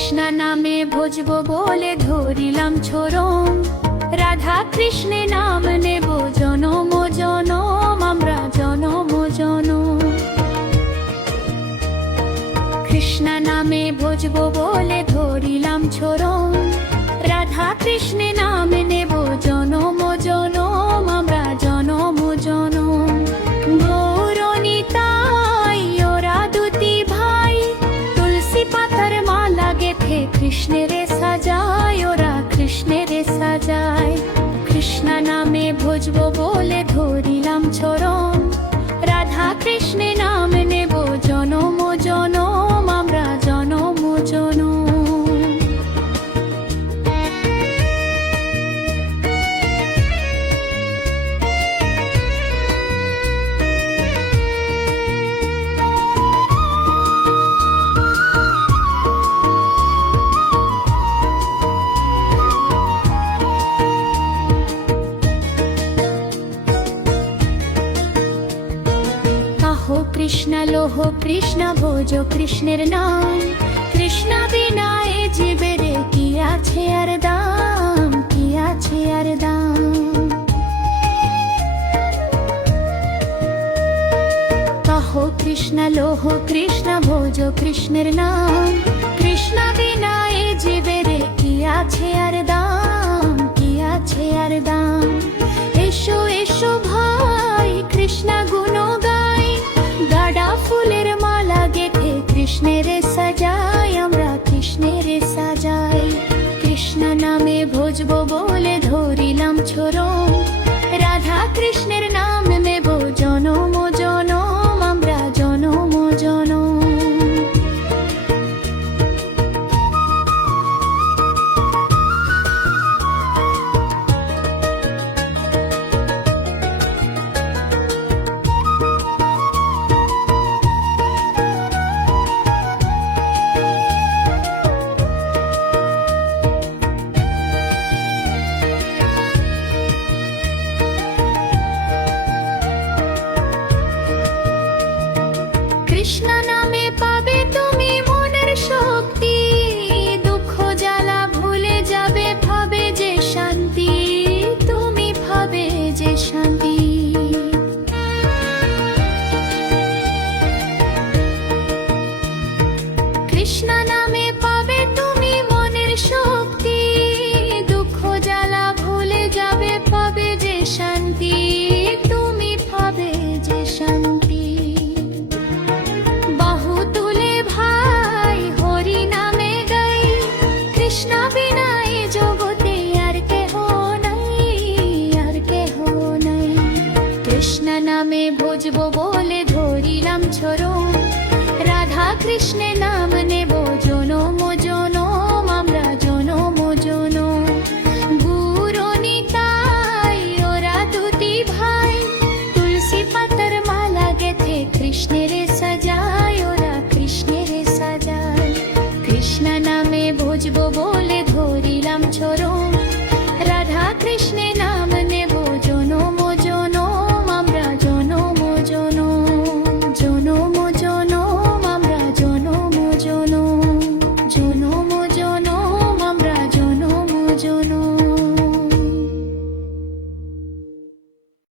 কৃষ্ণ নামে ভজব বলে ধরিলাম ছোরম রাধা কৃষ্ণে নাম নেব জনম জনম, আমরা জনম জনম। কৃষ্ণা নামে ভজব বলে ধরিলাম ছোরম ভজব বলে ধরিলাম চরম রাধা কৃষ্ণে নাম নেব জনম কৃষ্ণ লোহ, কৃষ্ণ ভোজ, কৃষ্ণের নাম। কৃষ্ণ বিনা এ জীবের কি আছে আর দাম? কি আছে আর দাম? আহো কৃষ্ণ লোহ, কৃষ্ণ ভোজ, কৃষ্ণের নাম। কৃষ্ণ বিনা এ জীবের কি আছে আর দাম? বলে ধরিলাম ছোরম কৃষ্ণ আর নাই কৃষ্ণ নামে ভজব বলে